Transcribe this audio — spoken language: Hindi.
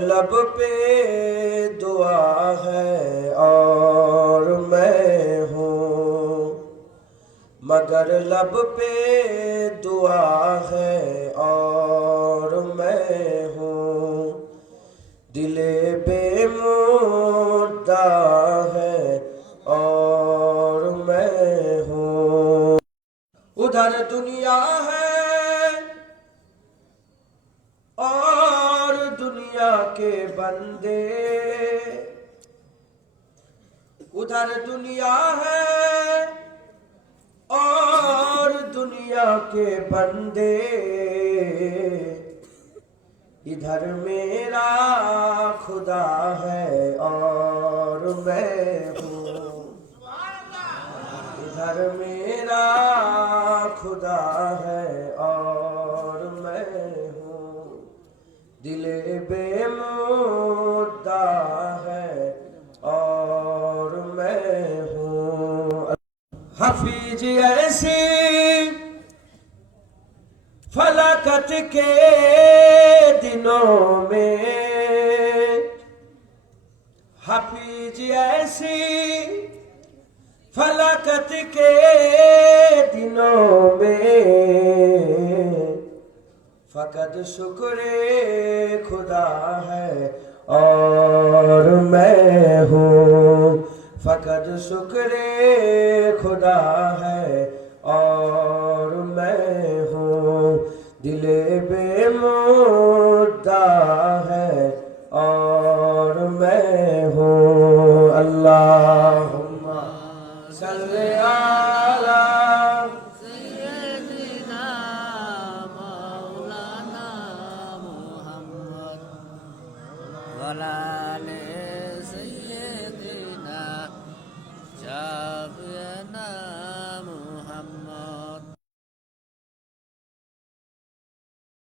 लब पे दुआ है और मैं हूँ, मगर लब पे दुआ है और मैं हूँ, दिले बेमुद्दा है और मैं हूँ। उधर दुनिया है और दुनिया के बंदे, उधर दुनिया है और दुनिया के बंदे, इधर मेरा खुदा है और मैं हूँ, इधर मेरा खुदा है और मैं हूँ, दिले बेमुद्दा है और मैं हूँ। हफीज ऐसी फलाकत के दिनों में, हफीज ऐसी फलाकत के दिनों में, फकत शुक्रे खुदा है और मैं हूँ, फकत शुक्रे खुदा है और मैं हूँ, दिले बेमुद्दा है और मैं हूँ। अल्लाहुम्मा सल्ले अला सय्यदिना मौलाना मुहम्मद वला